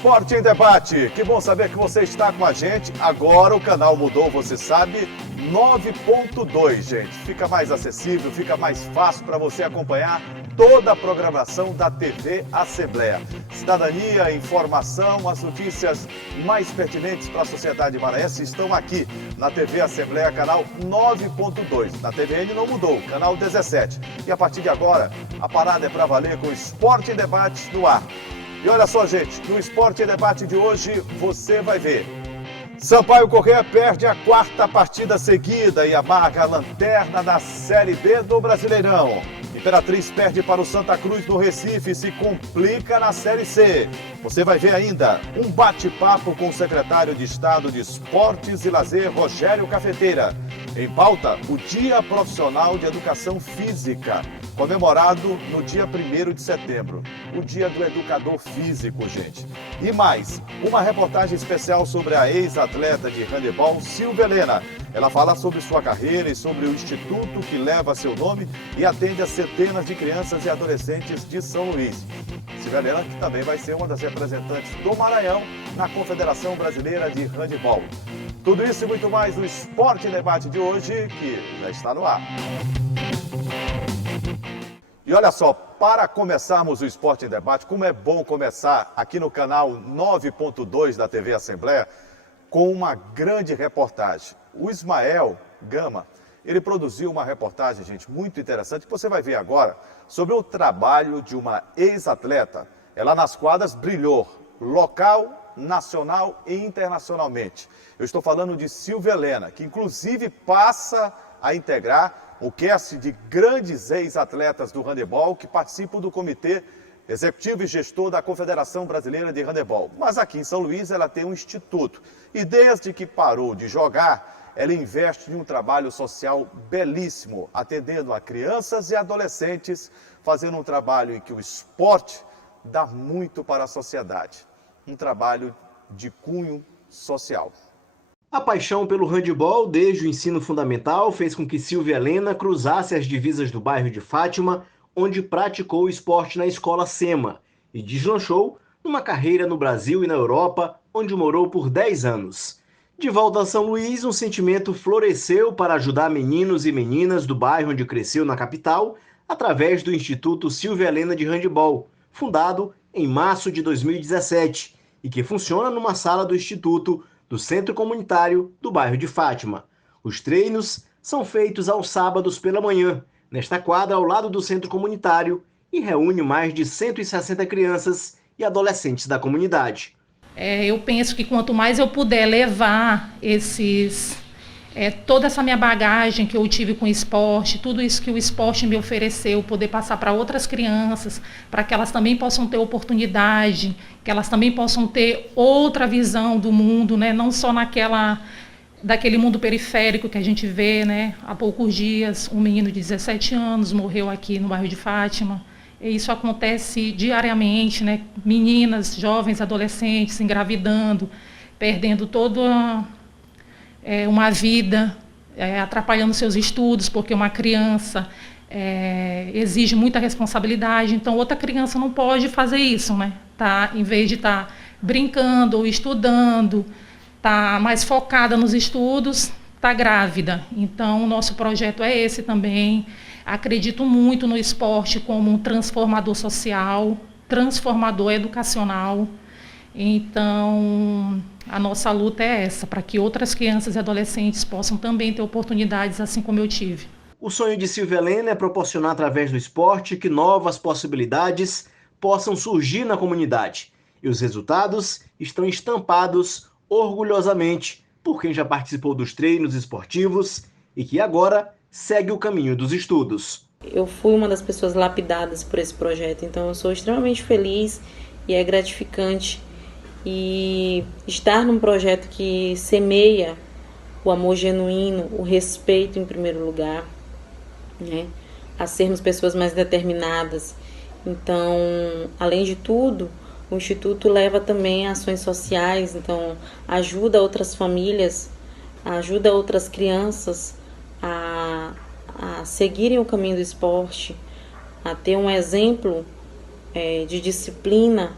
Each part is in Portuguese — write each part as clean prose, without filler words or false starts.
Esporte em Debate. Que bom saber que você está com a gente. Agora o canal mudou, você sabe, 9.2, gente. Fica mais acessível, fica mais fácil para você acompanhar toda a programação da TV Assembleia. Cidadania, informação, as notícias mais pertinentes para a sociedade maranhense estão aqui na TV Assembleia, canal 9.2. Na TVN não mudou, canal 17. E a partir de agora, a parada é para valer com Esporte em Debate no ar. E olha só, gente, no Esporte em Debate de hoje, você vai ver. Sampaio Corrêa perde a 4ª partida seguida e amarga a lanterna na Série B do Brasileirão. Imperatriz perde para o Santa Cruz no Recife e se complica na Série C. Você vai ver ainda um bate-papo com o secretário de Estado de Esportes e Lazer, Rogério Cafeteira. Em pauta, o Dia Profissional de Educação Física, comemorado no dia 1º de setembro. O Dia do Educador Físico, gente. E mais, uma reportagem especial sobre a ex-atleta de handebol, Silvia Helena. Ela fala sobre sua carreira e sobre o instituto que leva seu nome e atende a centenas de crianças e adolescentes de São Luís. Silvia Helena, que também vai ser uma das representantes do Maranhão na Confederação Brasileira de Handebol. Tudo isso e muito mais no Esporte em Debate de hoje, que já está no ar. E olha só, para começarmos o Esporte em Debate, como é bom começar aqui no canal 9.2 da TV Assembleia com uma grande reportagem. O Ismael Gama, ele produziu uma reportagem, gente, muito interessante, que você vai ver agora, sobre o trabalho de uma ex-atleta. Ela nas quadras brilhou, local, nacional e internacionalmente. Eu estou falando de Silvia Helena, que inclusive passa a integrar o cast de grandes ex-atletas do handebol que participam do Comitê Executivo e Gestor da Confederação Brasileira de Handebol. Mas aqui em São Luís ela tem um instituto e desde que parou de jogar, ela investe em um trabalho social belíssimo, atendendo a crianças e adolescentes, fazendo um trabalho em que o esporte dá muito para a sociedade. Um trabalho de cunho social. A paixão pelo handebol desde o ensino fundamental fez com que Silvia Helena cruzasse as divisas do bairro de Fátima, onde praticou o esporte na escola SEMA, e deslanchou numa carreira no Brasil e na Europa, onde morou por 10 anos. De volta a São Luís, um sentimento floresceu para ajudar meninos e meninas do bairro onde cresceu na capital, através do Instituto Silvia Helena de Handebol, fundado em março de 2017, e que funciona numa sala do Instituto do Centro Comunitário do bairro de Fátima. Os treinos são feitos aos sábados pela manhã, nesta quadra ao lado do Centro Comunitário, e reúne mais de 160 crianças e adolescentes da comunidade. Eu penso que quanto mais eu puder levar toda essa minha bagagem que eu tive com o esporte, tudo isso que o esporte me ofereceu, poder passar para outras crianças, para que elas também possam ter oportunidade, que elas também possam ter outra visão do mundo, né? Não só daquele mundo periférico que a gente vê, né? Há poucos dias, um menino de 17 anos morreu aqui no bairro de Fátima. E isso acontece diariamente, né? Meninas, jovens, adolescentes engravidando, perdendo toda uma vida, atrapalhando seus estudos, porque uma criança exige muita responsabilidade. Então, outra criança não pode fazer isso, né? Em vez de estar brincando ou estudando, mais focada nos estudos, está grávida. Então, o nosso projeto é esse também. Acredito muito no esporte como um transformador social, transformador educacional. Então, a nossa luta é essa, para que outras crianças e adolescentes possam também ter oportunidades assim como eu tive. O sonho de Silvia Helena é proporcionar através do esporte que novas possibilidades possam surgir na comunidade. E os resultados estão estampados orgulhosamente por quem já participou dos treinos esportivos e que agora segue o caminho dos estudos. Eu fui uma das pessoas lapidadas por esse projeto, então eu sou extremamente feliz e é gratificante. E estar num projeto que semeia o amor genuíno, o respeito em primeiro lugar, né? A sermos pessoas mais determinadas. Então, além de tudo, o Instituto leva também ações sociais, então ajuda outras famílias, ajuda outras crianças a seguirem o caminho do esporte, a ter um exemplo de disciplina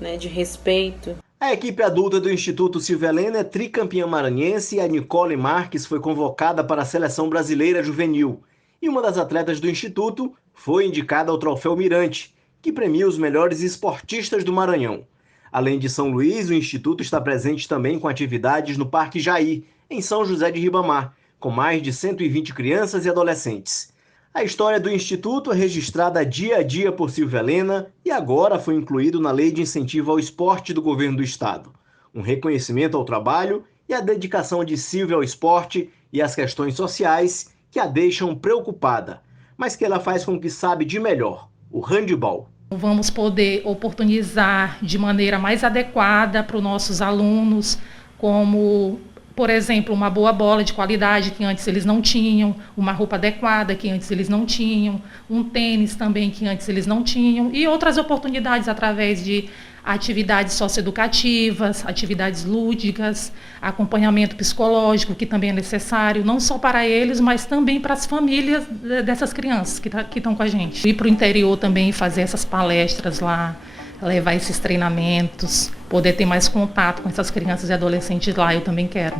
né, de respeito. A equipe adulta do Instituto Silvia Helena é tricampeã maranhense e a Nicole Marques foi convocada para a Seleção Brasileira Juvenil. E uma das atletas do Instituto foi indicada ao Troféu Mirante, que premia os melhores esportistas do Maranhão. Além de São Luís, o Instituto está presente também com atividades no Parque Jair, em São José de Ribamar, com mais de 120 crianças e adolescentes. A história do Instituto é registrada dia a dia por Silvia Helena e agora foi incluído na Lei de Incentivo ao Esporte do Governo do Estado. Um reconhecimento ao trabalho e à dedicação de Silvia ao esporte e às questões sociais que a deixam preocupada, mas que ela faz com o que sabe de melhor, o handebol. Vamos poder oportunizar de maneira mais adequada para os nossos alunos, como, por exemplo, uma boa bola de qualidade que antes eles não tinham, uma roupa adequada que antes eles não tinham, um tênis também que antes eles não tinham, e outras oportunidades através de atividades socioeducativas, atividades lúdicas, acompanhamento psicológico, que também é necessário, não só para eles, mas também para as famílias dessas crianças que estão com a gente. Ir para o interior também, fazer essas palestras lá, levar esses treinamentos, poder ter mais contato com essas crianças e adolescentes lá, eu também quero.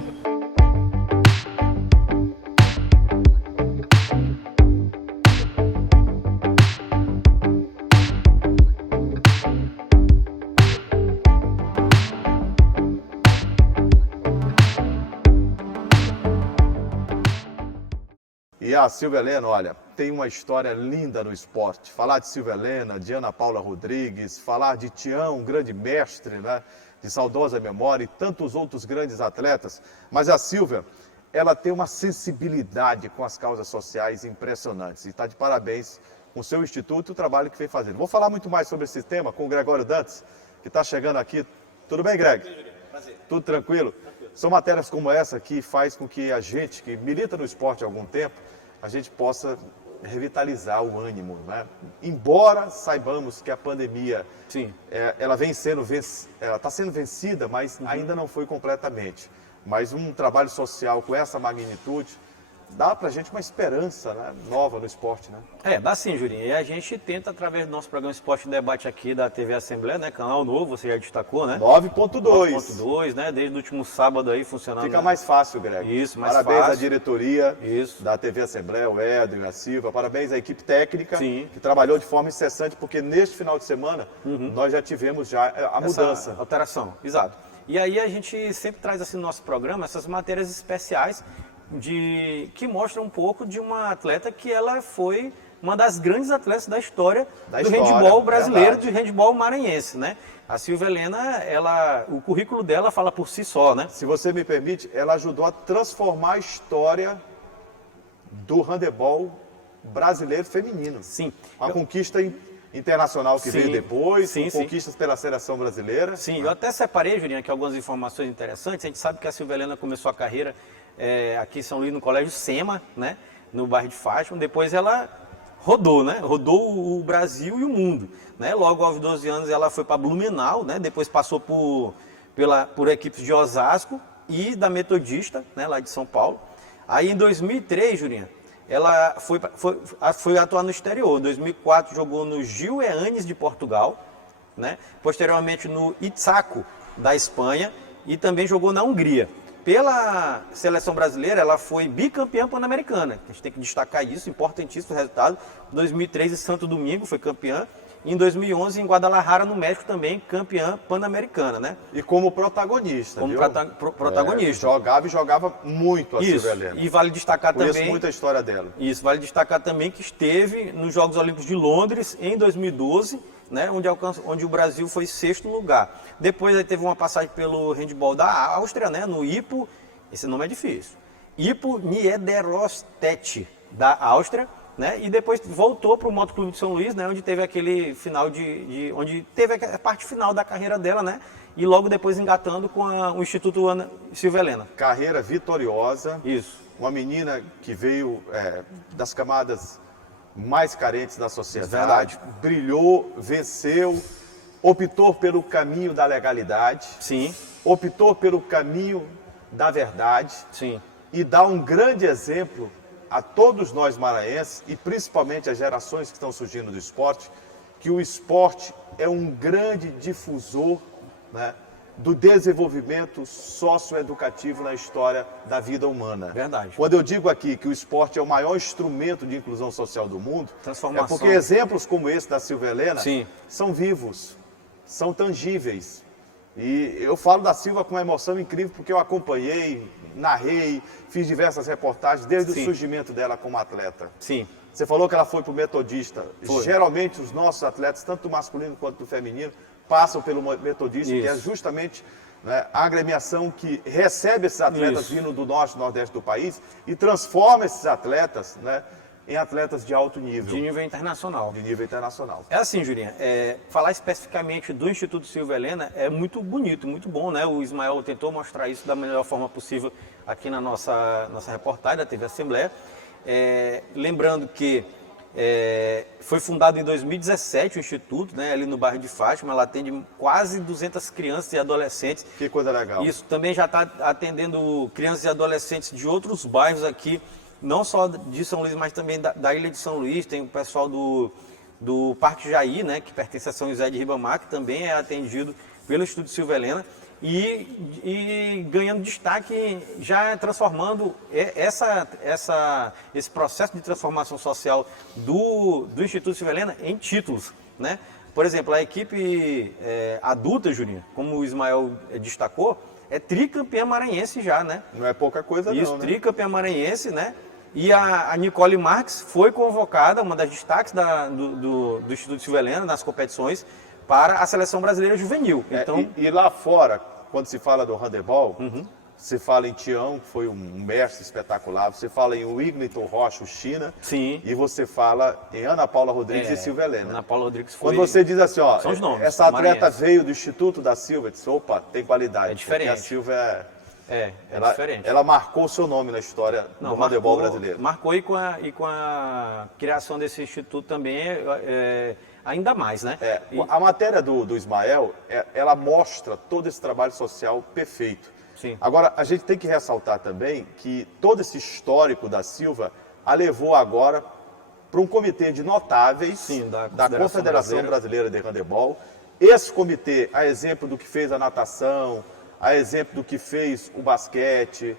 E a Silvia Helena, olha, tem uma história linda no esporte. Falar de Silvia Helena, de Ana Paula Rodrigues, falar de Tião, um grande mestre, né, de saudosa memória, e tantos outros grandes atletas. Mas a Silvia, ela tem uma sensibilidade com as causas sociais impressionantes. E está de parabéns com o seu instituto e o trabalho que vem fazendo. Vou falar muito mais sobre esse tema com o Gregório Dantas, que está chegando aqui. Tudo bem, Greg? Prazer. Tudo tranquilo? São matérias como essa que faz com que a gente, que milita no esporte há algum tempo, a gente possa revitalizar o ânimo, né? Embora saibamos que a pandemia, sim, ela está sendo vencida, mas ainda não foi completamente. Mas um trabalho social com essa magnitude dá pra gente uma esperança, né, nova no esporte, né? Dá sim, Jurinho. E a gente tenta, através do nosso programa Esporte Debate aqui da TV Assembleia, né, canal novo, você já destacou, né? 9.2. 9.2, né, desde o último sábado aí funcionando. Fica mais fácil, Greg. Isso, mais parabéns fácil. À diretoria Isso. Da TV Assembleia, o Edwin, a Silva, parabéns à equipe técnica, sim, que trabalhou de forma incessante, porque neste final de semana nós já tivemos a mudança. Alteração, exato. E aí a gente sempre traz assim no nosso programa essas matérias especiais que mostra um pouco de uma atleta que ela foi uma das grandes atletas da história do handebol brasileiro, do handebol maranhense, né? A Silvia Helena, o currículo dela fala por si só, né? Se você me permite, ela ajudou a transformar a história do handebol brasileiro feminino. Sim. Uma conquista internacional que veio depois, conquistas pela seleção brasileira. Sim, eu até separei, Julinho, aqui algumas informações interessantes. A gente sabe que a Silvia Helena começou a carreira aqui em São Luís, no Colégio Sema, né, no bairro de Fátima. Depois ela rodou, né, rodou o Brasil e o mundo, né. Logo aos 12 anos ela foi para Blumenau, né, depois passou por equipes de Osasco e da Metodista, né, lá de São Paulo. Aí em 2003, Julinho, ela foi atuar no exterior. Em 2004 jogou no Gil Eanes de Portugal, né, posteriormente no Itzaco da Espanha e também jogou na Hungria. Pela seleção brasileira, ela foi bicampeã pan-americana. A gente tem que destacar isso, importantíssimo o resultado. Em 2003, em Santo Domingo, foi campeã. E em 2011, em Guadalajara, no México, também campeã pan-americana, né? E como protagonista, como viu? Protagonista. Jogava muito a Silvia Helena. E vale destacar também... Conheço muito a história dela. Isso, vale destacar também que esteve nos Jogos Olímpicos de Londres, em 2012, né, onde o Brasil foi 6º lugar. Depois aí teve uma passagem pelo handebol da Áustria, né, no Ipo, esse nome é difícil, Ipo Niederöstedt da Áustria, né, e depois voltou para o Motoclube de São Luís, né, onde teve aquele final onde teve a parte final da carreira dela, né, e logo depois engatando com o Instituto Silvia Helena. Carreira vitoriosa. Isso. Uma menina que veio das camadas mais carentes da sociedade, brilhou, venceu, optou pelo caminho da legalidade, sim, optou pelo caminho da verdade, sim, e dá um grande exemplo a todos nós maranhenses e principalmente às gerações que estão surgindo do esporte, que o esporte é um grande difusor, né, do desenvolvimento socioeducativo na história da vida humana. Verdade. Quando eu digo aqui que o esporte é o maior instrumento de inclusão social do mundo, Transformação. é porque exemplos como esse da Silvia Helena Sim. são vivos, são tangíveis. E eu falo da Silvia com uma emoção incrível porque eu acompanhei, narrei, fiz diversas reportagens desde Sim. o surgimento dela como atleta. Sim. Você falou que ela foi para o Metodista. Foi. Geralmente os nossos atletas, tanto do masculino quanto do feminino, passam pelo Metodista, que é Isso. justamente, né, a agremiação que recebe esses atletas Isso. vindo do norte e nordeste do país e transforma esses atletas, né, em atletas de alto nível, De nível internacional. de nível internacional. É assim, Julinha, falar especificamente do Instituto Silvia Helena é muito bonito, muito bom, né? O Ismael tentou mostrar isso da melhor forma possível aqui na nossa reportagem da TV Assembleia. Lembrando que foi fundado em 2017 o Instituto, né, ali no bairro de Fátima. Ela atende quase 200 crianças e adolescentes. Que coisa legal. Isso também já está atendendo crianças e adolescentes de outros bairros aqui, não só de São Luís, mas também da ilha de São Luís. Tem o pessoal do Parque Jaí, né, que pertence a São José de Ribamar, que também é atendido pelo Instituto Silvia Helena. E ganhando destaque, já transformando esse processo de transformação social do Instituto Silvia Helena em títulos, né? Por exemplo, a equipe adulta, Juninho, como o Ismael destacou, é tricampeã maranhense já, né? Não é pouca coisa Isso, não, né? tricampeã maranhense, né? E a Nicole Marques foi convocada, uma das destaques do Instituto Silvia Helena nas competições, para a seleção brasileira juvenil. Então, E lá fora, quando se fala do handebol, se fala em Tião, que foi um mestre espetacular, você fala em Wigington Rocha, o China, sim. e você fala em Ana Paula Rodrigues e Silvia Helena. Ana Paula Rodrigues foi... Quando você diz assim, ó, São os nomes, essa atleta maranhenses. veio do Instituto da Silvia, disse, opa, tem qualidade. É diferente. Porque a Silvia ela, diferente. ela marcou o seu nome na história do handebol brasileiro. Marcou e com a criação desse instituto também ainda mais, né? A matéria do Ismael, ela mostra todo esse trabalho social perfeito. Sim. Agora, a gente tem que ressaltar também que todo esse histórico da Silva a levou agora para um comitê de notáveis Sim, da Confederação Brasileira de Handebol. Esse comitê, a exemplo do que fez a natação, a exemplo do que fez o basquete,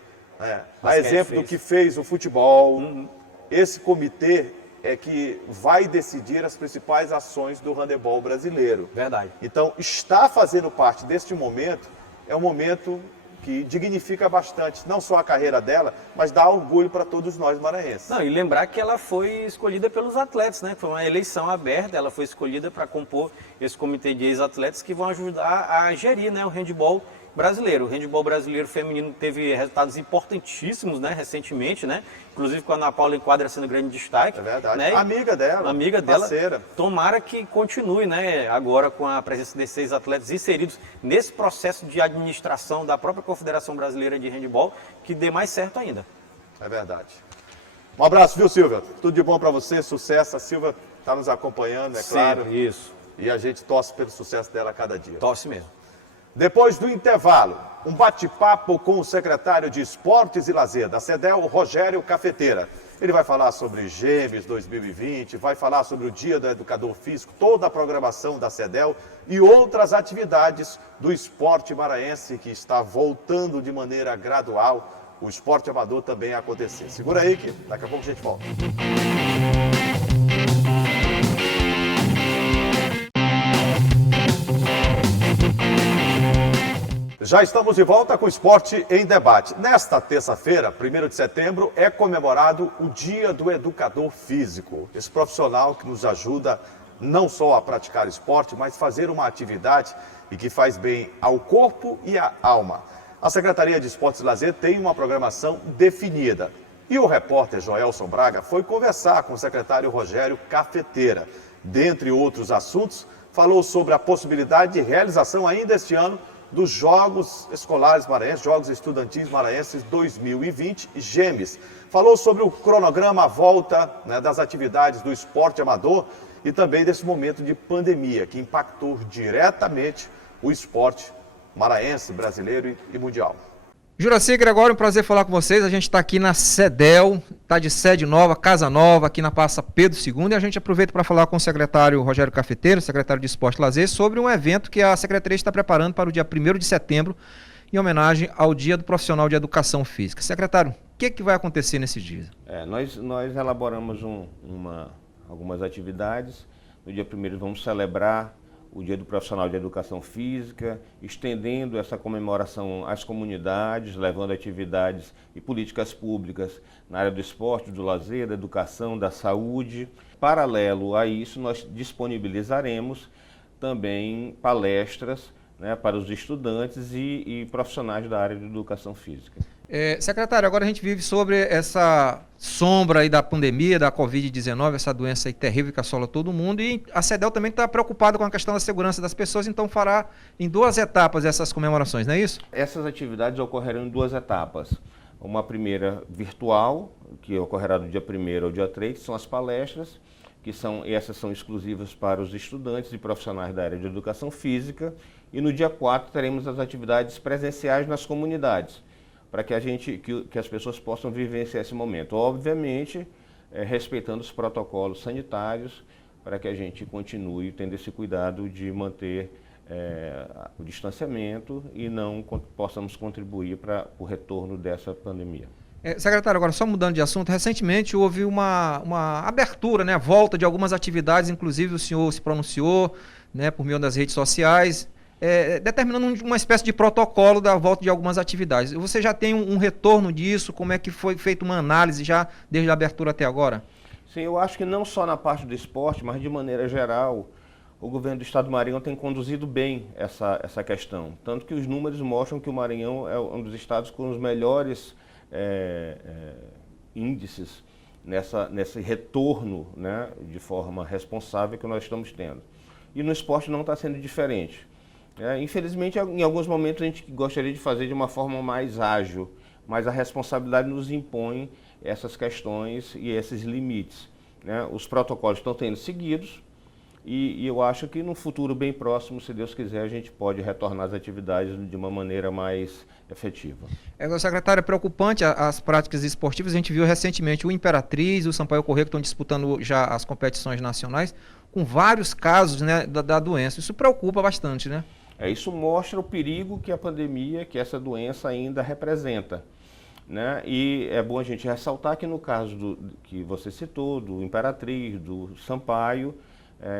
a exemplo do que fez o futebol, esse comitê é que vai decidir as principais ações do handebol brasileiro. Verdade. Então, estar fazendo parte deste momento é um momento que dignifica bastante, não só a carreira dela, mas dá orgulho para todos nós maranhenses. Não, e lembrar que ela foi escolhida pelos atletas, né? Foi uma eleição aberta, ela foi escolhida para compor esse comitê de ex-atletas que vão ajudar a gerir, né, o handebol brasileiro. O handebol brasileiro feminino teve resultados importantíssimos, né, recentemente, né? Inclusive com a Ana Paula em quadra sendo grande destaque. É verdade. Né? Amiga dela. Parceira. Tomara que continue, né, agora com a presença desses seis atletas inseridos nesse processo de administração da própria Confederação Brasileira de Handebol, que dê mais certo ainda. É verdade. Um abraço, viu, Silvia? Tudo de bom para você, sucesso. A Silvia está nos acompanhando, é claro. Sempre, isso. E a gente torce pelo sucesso dela a cada dia. Torce mesmo. Depois do intervalo, um bate-papo com o secretário de Esportes e Lazer da CEDEL, Rogério Cafeteira. Ele vai falar sobre Gêmeos 2020, vai falar sobre o Dia do Educador Físico, toda a programação da CEDEL e outras atividades do esporte maranhense que está voltando de maneira gradual. O esporte amador também a acontecer. Segura aí que daqui a pouco a gente volta. Já estamos de volta com o Esporte em Debate. Nesta terça-feira, 1º de setembro, é comemorado o Dia do Educador Físico. Esse profissional que nos ajuda não só a praticar esporte, mas fazer uma atividade e que faz bem ao corpo e à alma. A Secretaria de Esportes e Lazer tem uma programação definida. E o repórter Joelson Braga foi conversar com o secretário Rogério Cafeteira. Dentre outros assuntos, falou sobre a possibilidade de realização ainda este ano dos Jogos Escolares Maranhenses, Jogos Estudantis Maranhenses 2020, GEMES. Falou sobre o cronograma, a volta, né, das atividades do esporte amador e também desse momento de pandemia que impactou diretamente o esporte maranhense, brasileiro e mundial. Juraci, Gregório, um prazer falar com vocês. A gente está aqui na CEDEL, está de sede nova, casa nova, aqui na Praça Pedro II, e a gente aproveita para falar com o secretário Rogério Cafeteiro, secretário de Esporte e Lazer, sobre um evento que a Secretaria está preparando para o dia 1º de setembro, em homenagem ao Dia do Profissional de Educação Física. Secretário, o que vai acontecer nesses dias? Nós elaboramos algumas atividades. No dia 1º vamos celebrar o Dia do Profissional de Educação Física, estendendo essa comemoração às comunidades, levando atividades e políticas públicas na área do esporte, do lazer, da educação, da saúde. Paralelo a isso, nós disponibilizaremos também palestras, né, para os estudantes e profissionais da área de educação física. Secretário, agora a gente vive sobre essa sombra aí da pandemia, da Covid-19, essa doença aí terrível que assola todo mundo, e a CEDEL também está preocupada com a questão da segurança das pessoas, então fará em 2 etapas essas comemorações, não é isso? Essas atividades ocorrerão em 2 etapas. Uma primeira virtual, que ocorrerá do dia 1º ao dia 3, que são as palestras, essas são exclusivas para os estudantes e profissionais da área de educação física, e no dia 4 teremos as atividades presenciais nas comunidades, para que as pessoas possam vivenciar esse momento. Obviamente, respeitando os protocolos sanitários, para que a gente continue tendo esse cuidado de manter o distanciamento e não possamos contribuir para o retorno dessa pandemia. Secretário, agora só mudando de assunto, recentemente houve uma abertura, né, volta de algumas atividades, inclusive o senhor se pronunciou, né, por meio das redes sociais, determinando uma espécie de protocolo da volta de algumas atividades. Você já tem um retorno disso? Como é que foi feita uma análise já desde a abertura até agora? Sim, eu acho que não só na parte do esporte, mas de maneira geral, o governo do estado do Maranhão tem conduzido bem essa questão. Tanto que os números mostram que o Maranhão é um dos estados com os melhores índices nesse retorno, né, de forma responsável que nós estamos tendo. E no esporte não está sendo diferente. Infelizmente, em alguns momentos a gente gostaria de fazer de uma forma mais ágil, mas a responsabilidade nos impõe essas questões e esses limites, né? Os protocolos estão sendo seguidos e eu acho que no futuro bem próximo, se Deus quiser, a gente pode retornar às atividades de uma maneira mais efetiva. Secretário, é preocupante as práticas esportivas. A gente viu recentemente o Imperatriz e o Sampaio Corrêa, que estão disputando já as competições nacionais, com vários casos, né, da doença. Isso preocupa bastante, né? Isso mostra o perigo que a pandemia, que essa doença ainda representa, né? E é bom a gente ressaltar que no caso que você citou, do Imperatriz, do Sampaio,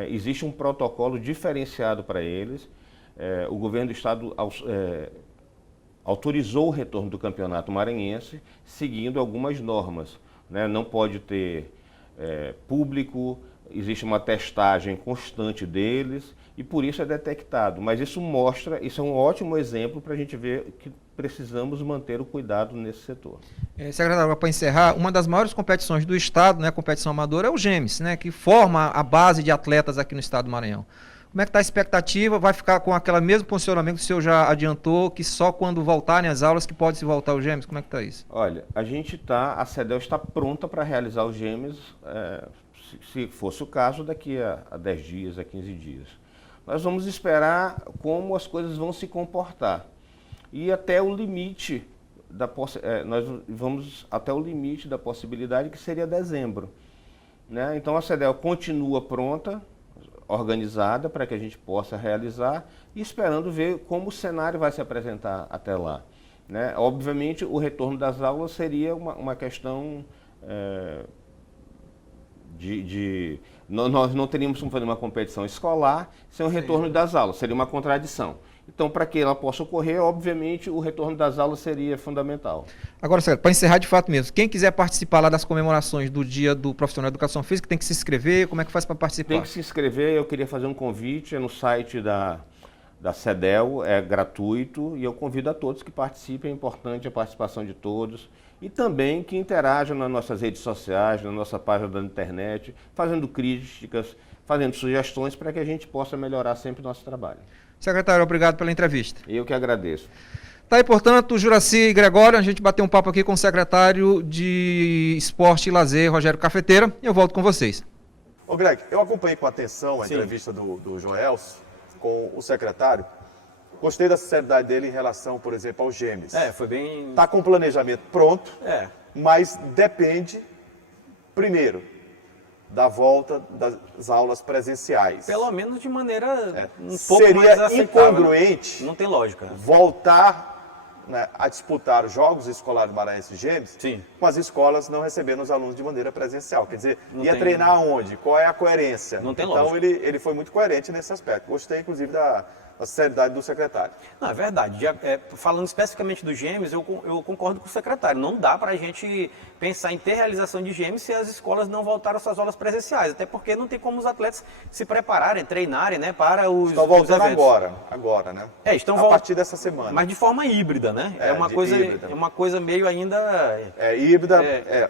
existe um protocolo diferenciado para eles. O governo do estado autorizou o retorno do campeonato maranhense, seguindo algumas normas, né? Não pode ter público, existe uma testagem constante deles e por isso é detectado. Mas isso é um ótimo exemplo para a gente ver que precisamos manter o cuidado nesse setor. Secretário, para encerrar, uma das maiores competições do estado, né, competição amadora, é o GEMES, né, que forma a base de atletas aqui no estado do Maranhão. Como é que está a expectativa? Vai ficar com aquele mesmo posicionamento que o senhor já adiantou, que só quando voltarem as aulas que pode se voltar o GEMES? Como é que está isso? Olha, a CEDEL está pronta para realizar o GEMES, se fosse o caso, daqui a 10 dias, a 15 dias. Nós vamos esperar como as coisas vão se comportar. E até o limite nós vamos até o limite da possibilidade, que seria dezembro, né? Então a CEDEL continua pronta, organizada para que a gente possa realizar e esperando ver como o cenário vai se apresentar até lá, né? Obviamente o retorno das aulas seria uma questão nós não teríamos como fazer uma competição escolar sem o retorno das aulas, seria uma contradição. Então, para que ela possa ocorrer, obviamente, o retorno das aulas seria fundamental. Agora, para encerrar de fato mesmo, quem quiser participar lá das comemorações do Dia do Profissional de Educação Física, tem que se inscrever? Como é que faz para participar? Tem que se inscrever, eu queria fazer um convite, no site da CEDEL, é gratuito, e eu convido a todos que participem, é importante a participação de todos, e também que interajam nas nossas redes sociais, na nossa página da internet, fazendo críticas, fazendo sugestões para que a gente possa melhorar sempre o nosso trabalho. Secretário, obrigado pela entrevista. Eu que agradeço. Tá aí, portanto, Juraci e Gregório, a gente bateu um papo aqui com o secretário de Esporte e Lazer, Rogério Cafeteira, e eu volto com vocês. Greg, eu acompanhei com atenção a entrevista do Joelso com o secretário. Gostei da sinceridade dele em relação, por exemplo, aos gêmeos. Foi bem... Está com o planejamento pronto, mas depende, primeiro, da volta das aulas presenciais. Pelo menos de maneira um pouco Seria mais aceitável. incongruente Não tem lógica. voltar, né, a disputar os Jogos Escolares Maranhense e Gêmeos Sim. com as escolas não recebendo os alunos de maneira presencial. Quer dizer, Não ia tem- treinar onde? Qual é a coerência? Não tem então lógica. ele foi muito coerente nesse aspecto. Gostei, inclusive, da sinceridade do secretário. Não, é verdade. Falando especificamente dos gêmeos, eu concordo com o secretário. Não dá para a gente pensar em ter realização de gêmeos se as escolas não voltaram às suas aulas presenciais. Até porque não tem como os atletas se prepararem, treinarem, né, para os Estão voltando os eventos. agora, né? Estão a partir dessa semana. Mas de forma híbrida, né? É, híbrida. É uma coisa meio ainda... É híbrida,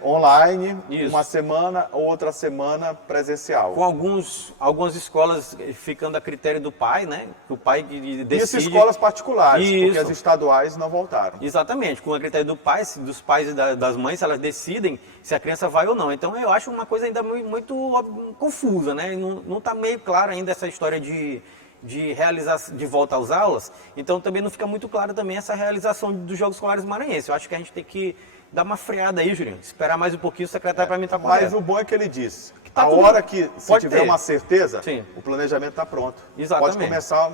online, Isso. uma semana, outra semana presencial. Com algumas escolas ficando a critério do pai, né? O pai que decide... Isso escolas particulares, porque Isso. as estaduais não voltaram. Exatamente, com a critério dos pais e das mães, elas decidem se a criança vai ou não. Então eu acho uma coisa ainda muito confusa, né? Não está meio claro ainda essa história de volta às aulas. Então também não fica muito claro também essa realização dos Jogos Escolares Maranhenses. Eu acho que a gente tem que dar uma freada aí, Julinho. Esperar mais um pouquinho, o secretário para mim está correto. Mas o bom é que ele diz, tá a tudo- hora que se pode tiver ter. uma certeza, Sim. o planejamento está pronto. Exatamente. Pode começar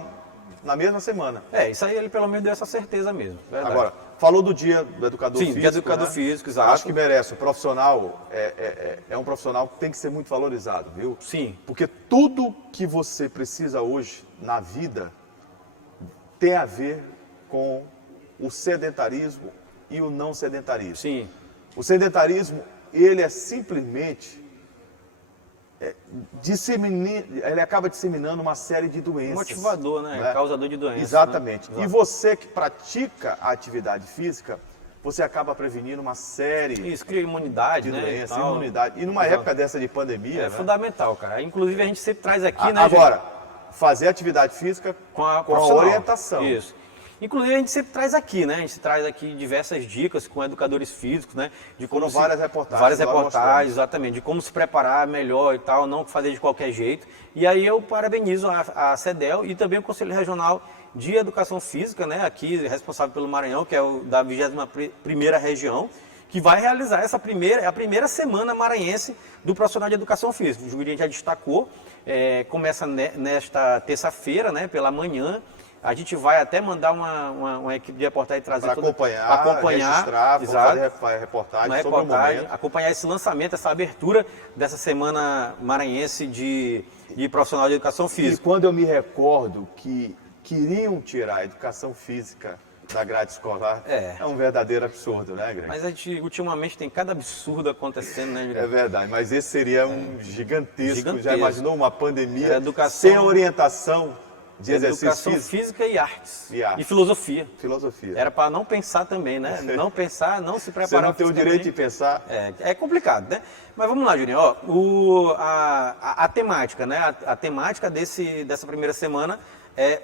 na mesma semana. Isso aí ele pelo menos deu essa certeza mesmo. Verdade. Agora, falou do dia do educador Sim, físico. dia do educador né? físico, exato. Acho que merece. O profissional é um profissional que tem que ser muito valorizado, viu? Sim. Porque tudo que você precisa hoje na vida tem a ver com o sedentarismo e o não sedentarismo. Sim. O sedentarismo, ele é simplesmente ele acaba disseminando uma série de doenças. Motivador, né? Causador de doenças. Exatamente. Né? E você que pratica a atividade física, você acaba prevenindo uma série Isso, cria imunidade, de né? doenças, e tal. imunidade. E numa Exato. época dessa de pandemia, É né? fundamental, cara. Inclusive a gente sempre traz aqui, né? Agora, fazer atividade física com a profissional. Orientação. Isso. Inclusive a gente sempre traz aqui, né? A gente traz aqui diversas dicas com educadores físicos, né? De como Foram várias reportagens. Várias lá reportagens, mostrando. exatamente. De como se preparar melhor e tal, não fazer de qualquer jeito. E aí eu parabenizo a CEDEL e também o Conselho Regional de Educação Física, né? Aqui responsável pelo Maranhão, que é o da 21ª região, que vai realizar a primeira semana maranhense do profissional de educação física. O Julinho já destacou, começa nesta terça-feira, né? Pela manhã. A gente vai até mandar uma equipe de reportagem trazer Para acompanhar, registrar, exato, fazer reportagem uma sobre o reportagem, momento. acompanhar esse lançamento, essa abertura dessa semana maranhense de profissional de educação E física. quando eu me recordo que queriam tirar a educação física da grade escolar, é um verdadeiro absurdo, né, Greg? Mas a gente ultimamente tem cada absurdo acontecendo, né, Juliano? É verdade, mas esse seria um gigantesco. Já Gigantesco. imaginou uma pandemia Educação- sem orientação de exercício Educação físico? física e artes. E artes. E filosofia. Filosofia. Era para não pensar também, né? Não pensar, não se Você preparar não tem o direito de fisicamente. pensar. É complicado, né? Mas vamos lá, Juninho. Ó, a temática, né? A temática dessa primeira semana é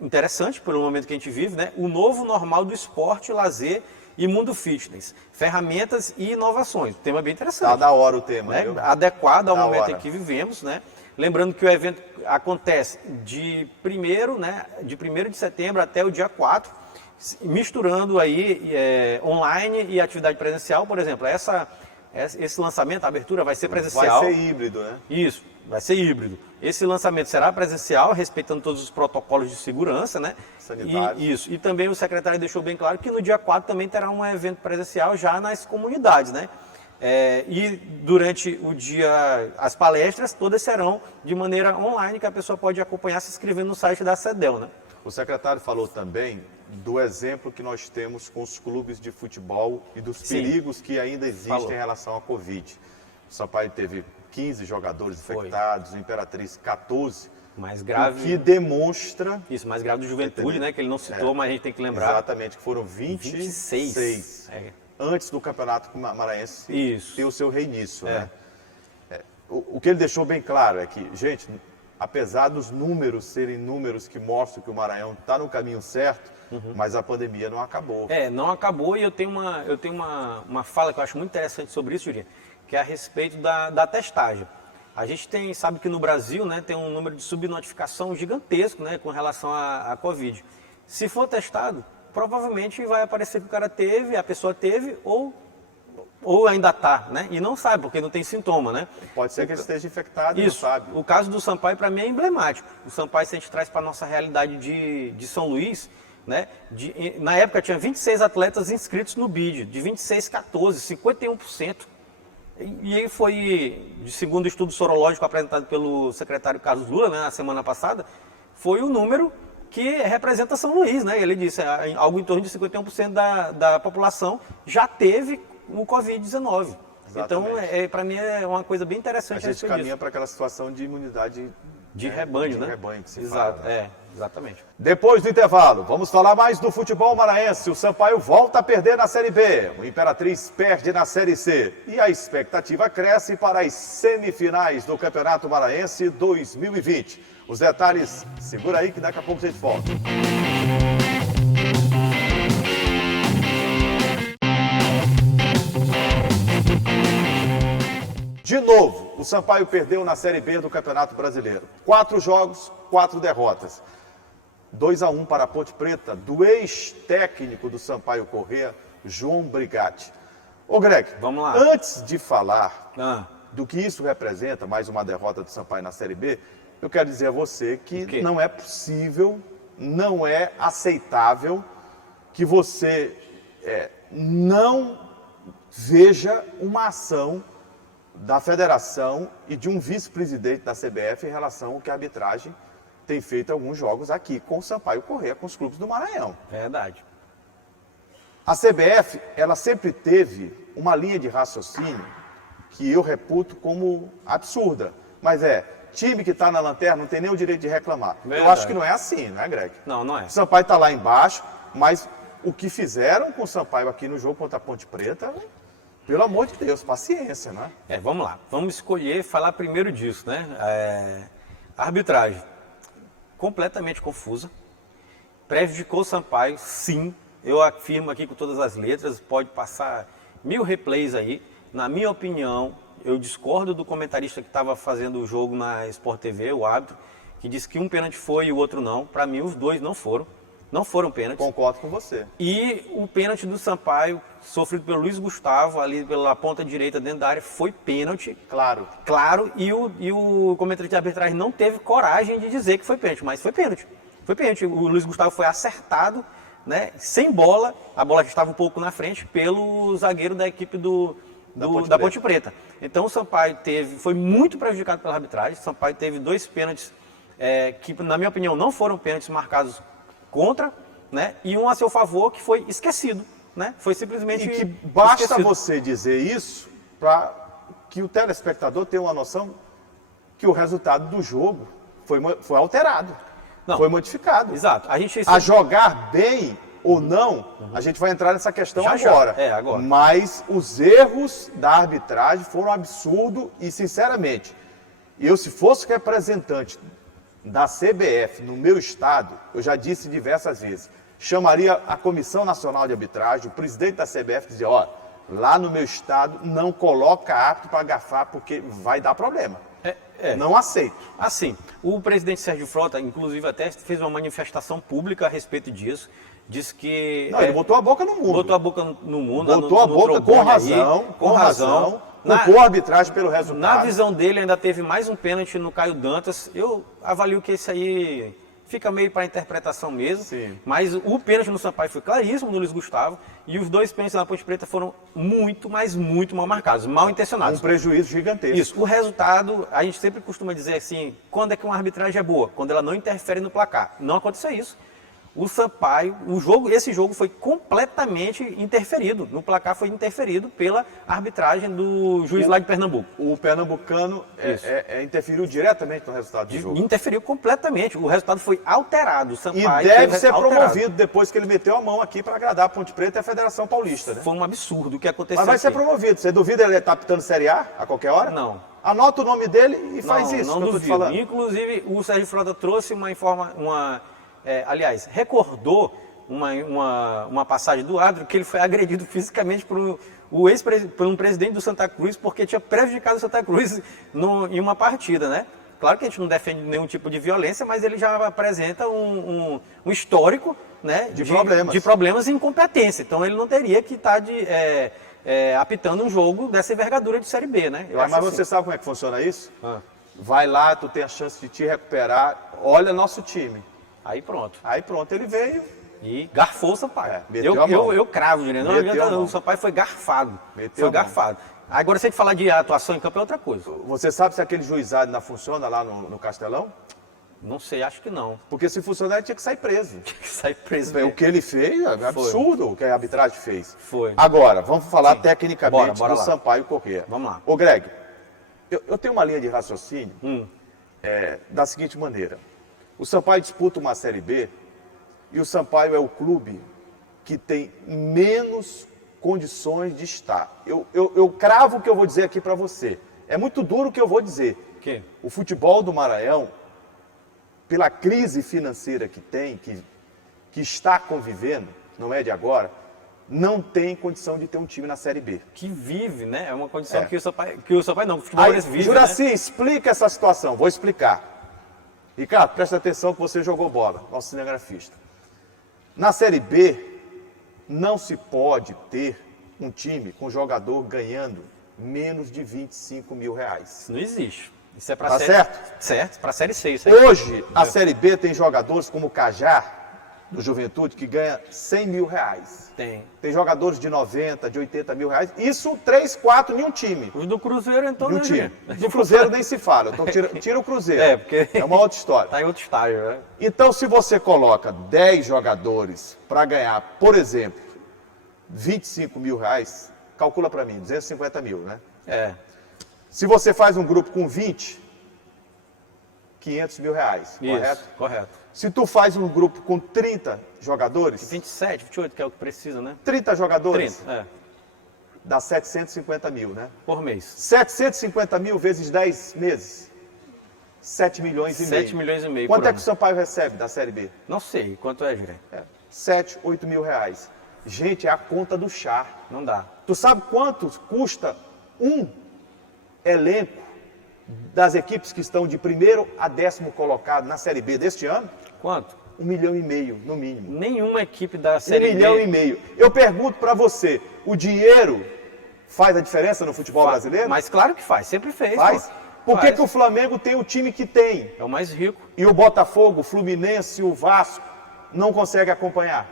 interessante pelo momento que a gente vive, né? O novo normal do esporte, lazer e mundo fitness. Ferramentas e inovações. O tema é bem interessante. Tá da hora o tema, Né? viu? Adequado ao Da momento hora. em que vivemos, né? Lembrando que o evento acontece de 1º de setembro até o dia 4, misturando aí online e atividade presencial. Por exemplo, esse lançamento, a abertura vai ser presencial. Vai ser híbrido, né? Isso, vai ser híbrido. Esse lançamento será presencial, respeitando todos os protocolos de segurança, né? Sanitários. Isso. E também o secretário deixou bem claro que no dia 4 também terá um evento presencial já nas comunidades, né? E durante o dia, as palestras todas serão de maneira online, que a pessoa pode acompanhar se inscrevendo no site da CEDEL, né? O secretário falou também do exemplo que nós temos com os clubes de futebol e dos Sim. perigos que ainda existem Falou. em relação à Covid. O Sampaio teve 15 jogadores Foi. infectados, o Imperatriz 14, Mais o grave. que demonstra Isso, mais grave do Juventude, Entendeu? né? Que ele não citou, mas a gente tem que lembrar. exatamente que foram 26 É. antes do Campeonato Maranhense Isso. ter o seu reinício. É. Né? O que ele deixou bem claro é que, gente, apesar dos números serem números que mostram que o Maranhão está no caminho certo, mas a pandemia não acabou. Não acabou, e eu tenho uma fala que eu acho muito interessante sobre isso, Julinho, que é a respeito da testagem. A gente sabe que no Brasil, né, tem um número de subnotificação gigantesco, né, com relação à Covid. Se for testado, provavelmente vai aparecer que o cara teve, a pessoa teve ou ainda está, né? E não sabe, porque não tem sintoma, né? Pode ser que ele esteja infectado Isso. e não sabe. O caso do Sampaio, para mim, é emblemático. O Sampaio, se a gente traz para a nossa realidade de São Luís, né? Na época tinha 26 atletas inscritos no BID, de 26, 14, 51%. E aí foi, segundo o estudo sorológico apresentado pelo secretário Carlos Lula, né, na semana passada, foi o número que representa São Luís, né? Ele disse algo em torno de 51% da população já teve o Covid-19. Então, para mim, é uma coisa bem interessante. A gente caminha para aquela situação de imunidade de rebanho, né? De rebanho que se Exato, fala, né? exatamente. Depois do intervalo, vamos falar mais do futebol maranhense. O Sampaio volta a perder na Série B. O Imperatriz perde na Série C. E a expectativa cresce para as semifinais do Campeonato Maranhense 2020. Os detalhes, segura aí que daqui a pouco a gente volta. De novo, o Sampaio perdeu na Série B do Campeonato Brasileiro. 4 jogos, 4 derrotas. 2-1 para a Ponte Preta, do ex-técnico do Sampaio Corrêa, João Brigatti. Ô Greg, vamos lá. Antes de falar do que isso representa, mais uma derrota do Sampaio na Série B, eu quero dizer a você que não é possível, não é aceitável que você não veja uma ação da federação e de um vice-presidente da CBF em relação ao que a arbitragem tem feito em alguns jogos aqui com o Sampaio Corrêa, com os clubes do Maranhão. Verdade. A CBF, ela sempre teve uma linha de raciocínio que eu reputo como absurda, mas time que está na lanterna não tem nem o direito de reclamar. Verdade. Eu acho que não é assim, não é, Greg? Não, não é. O Sampaio está lá embaixo, mas o que fizeram com o Sampaio aqui no jogo contra a Ponte Preta, pelo amor de Deus, paciência, né? Vamos lá. Vamos escolher falar primeiro disso, né? A arbitragem completamente confusa. Prejudicou o Sampaio, sim. Eu afirmo aqui com todas as letras, pode passar 1000 replays aí. Na minha opinião, eu discordo do comentarista que estava fazendo o jogo na Sport TV, o árbitro, que disse que um pênalti foi e o outro não. Para mim, os dois não foram. Não foram pênaltis. Concordo com você. E o pênalti do Sampaio, sofrido pelo Luiz Gustavo, ali pela ponta direita dentro da área, foi pênalti. Claro. Claro, e o comentarista de arbitragem não teve coragem de dizer que foi pênalti, mas foi pênalti. Foi pênalti. O Luiz Gustavo foi acertado, né, sem bola, a bola já estava um pouco na frente, pelo zagueiro da equipe da Ponte Preta. Então o Sampaio foi muito prejudicado pela arbitragem. O Sampaio teve 2 pênaltis que, na minha opinião, não foram pênaltis marcados contra, né? E um a seu favor que foi esquecido, né? Foi simplesmente E que basta esquecido. você dizer isso para que o telespectador tenha uma noção que o resultado do jogo foi alterado, foi modificado. Exato. A jogar bem ou não, a gente vai entrar nessa questão agora. Agora. Mas os erros da arbitragem foram absurdos e, sinceramente, eu, se fosse representante da CBF no meu estado, eu já disse diversas vezes, chamaria a Comissão Nacional de Arbitragem, o presidente da CBF dizia, lá no meu estado não coloca árbitro para agafar porque vai dar problema. Não aceito. Assim, o presidente Sérgio Frota, inclusive, até fez uma manifestação pública a respeito disso, disse que... Não, ele botou a boca no mundo. Botou a boca no mundo. Botou a boca com razão, com razão. Culpou a arbitragem pelo resultado. Na visão dele, ainda teve mais um pênalti no Caio Dantas. Eu avalio que esse aí fica meio para interpretação mesmo. Sim. Mas o pênalti no Sampaio foi claríssimo no Luiz Gustavo. E os 2 pênaltis na Ponte Preta foram muito, mas muito mal marcados, mal intencionados. Um prejuízo gigantesco. Isso. O resultado, a gente sempre costuma dizer assim, quando é que uma arbitragem é boa? Quando ela não interfere no placar. Não aconteceu isso. O Sampaio, esse jogo foi completamente interferido. No placar foi interferido pela arbitragem do juiz lá de Pernambuco. O pernambucano interferiu diretamente no resultado do jogo. Interferiu completamente. O resultado foi alterado. O Sampaio E deve ser alterado. promovido depois que ele meteu a mão aqui para agradar a Ponte Preta e a Federação Paulista, né? Foi um absurdo o que aconteceu. Mas vai ser aqui. promovido. Você duvida ele estar apitando Série A qualquer hora? Não. Anota o nome dele e faz isso Não que eu tô te duvido. falando. Inclusive, o Sérgio Frota trouxe recordou uma passagem do árbitro que ele foi agredido fisicamente por um presidente do Santa Cruz porque tinha prejudicado o Santa Cruz em uma partida, né? Claro que a gente não defende nenhum tipo de violência, mas ele já apresenta um histórico, né, de problemas e incompetência. Então ele não teria que estar apitando um jogo dessa envergadura de Série B, né? Mas você sabe como é que funciona isso? Vai lá, tu tem a chance de te recuperar, olha nosso time. Aí pronto. Aí pronto, ele veio. E garfou o Sampaio. Meteu a mão. Eu cravo, Juliano. O Sampaio foi garfado. Meteu foi garfado. Agora, se a gente falar de atuação em campo, é outra coisa. Você sabe se aquele juizado ainda funciona lá no Castelão? Não sei, acho que não. Porque se funcionar, ele tinha que sair preso. Tinha que sair preso. O que ele fez é absurdo, o que a arbitragem fez. Foi. Agora, vamos falar tecnicamente bora do lá. Sampaio Corrêa. Vamos lá. Ô, Greg, eu tenho uma linha de raciocínio da seguinte maneira. O Sampaio disputa uma Série B e o Sampaio é o clube que tem menos condições de estar. Eu cravo o que eu vou dizer aqui para você. É muito duro o que eu vou dizer. Que? O futebol do Maranhão, pela crise financeira que tem, que está convivendo, não é de agora, não tem condição de ter um time na Série B. Que vive, né? É uma condição que o Sampaio não, o futebol vive. Juraci, né? Explica essa situação, vou explicar. Ricardo, presta atenção que você jogou bola, nosso cinegrafista. Na Série B, não se pode ter um time com jogador ganhando menos de 25 mil reais. Isso não existe. Isso é para Tá série... certo? Certo, para Série C. Isso aí. Hoje, a Série B tem jogadores como o Cajá, do Juventude, que ganha 100 mil reais. Tem. Tem jogadores de 90, de 80 mil reais. Isso, 3, 4 em um time. Os do Cruzeiro, então, De um né, time. gente? Do Cruzeiro nem se fala. Então, tira o Cruzeiro. Porque É uma outra história. tá em outro estágio, né? Então, se você coloca 10 jogadores para ganhar, por exemplo, 25 mil reais, calcula para mim, 250 mil, né? É. Se você faz um grupo com 20, 500 mil reais, Isso, correto? correto. Se tu faz um grupo com 30 jogadores, 27, 28, que é o que precisa, né? 30 jogadores, 30, dá 750 mil, né? por mês. 750 mil vezes 10 meses, 7 milhões e meio. 7 milhões e meio Quanto por é ano. que o Sampaio recebe da Série B? Não sei quanto é, Jiré. 7, 8 mil reais. Gente, é a conta do chá. Não dá. Tu sabe quanto custa um elenco das equipes que estão de primeiro a 10º colocado na Série B deste ano? Quanto? 1,5 milhão, no mínimo. Nenhuma equipe da 1,5 Série B... milhão. Eu pergunto para você, o dinheiro faz a diferença no futebol brasileiro? Mas claro que faz, sempre fez. Faz. pô. Por que, Faz. que o Flamengo tem o time que tem? É o mais rico. E o Botafogo, o Fluminense, o Vasco não consegue acompanhar?